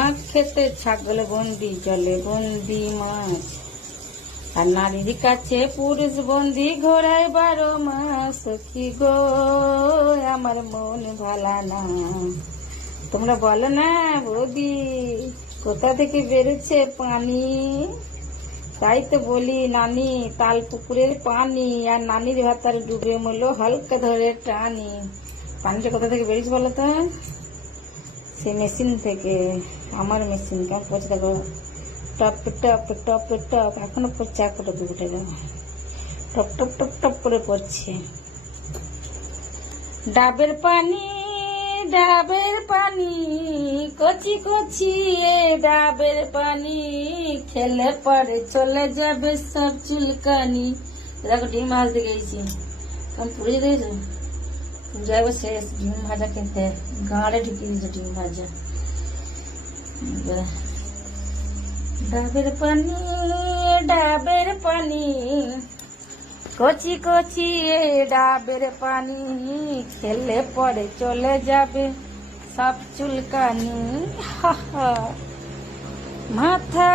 আখ খেতে ছাগল বন্দি, জলে বন্দি মাছ, আর নারীর কাছে পুরুষ বন্দি, ঘোড়ায় 12 মাস। সখী গো আমার মন ভালা না। তোমরা বলো না বৌদি কোথা থেকে বেরোচ্ছে পানি? তাই তো বলি নানি তাল পুকুরের পানি, আর নানির ভাতার ডুবে মরলো হালকা ধরে টানি। পানিটা কোথা থেকে বেরিয়েছে বলো তো? সে মেশিন থেকে। আমার মেশিন কেমন পড়ছে দেখো, টপ টপ টপ টপ, এখনো পড়ছে, এক ফোটা 2 ফোটা টপ টপ টপ টপ করে পড়ছে। ডাবের পানি, ডাবের পানি, কচি কচি এ ডাবের পানি, খেলে পরে চলে যাবে সব চুলকানি। দেখো ডিম ভাজতে গেছি, কেমন পুড়ে দিয়েছো? যাবো শেষ ডিম ভাজা খেতে, গাঁড়ে ঢুকিয়ে দিয়েছে ডিম ভাজা। ডাবের পানি, ডাবের পানি, কচি কচি এ ডাবের পানি, খেলে পরে চলে যাবে সব চুলকানি। মাথা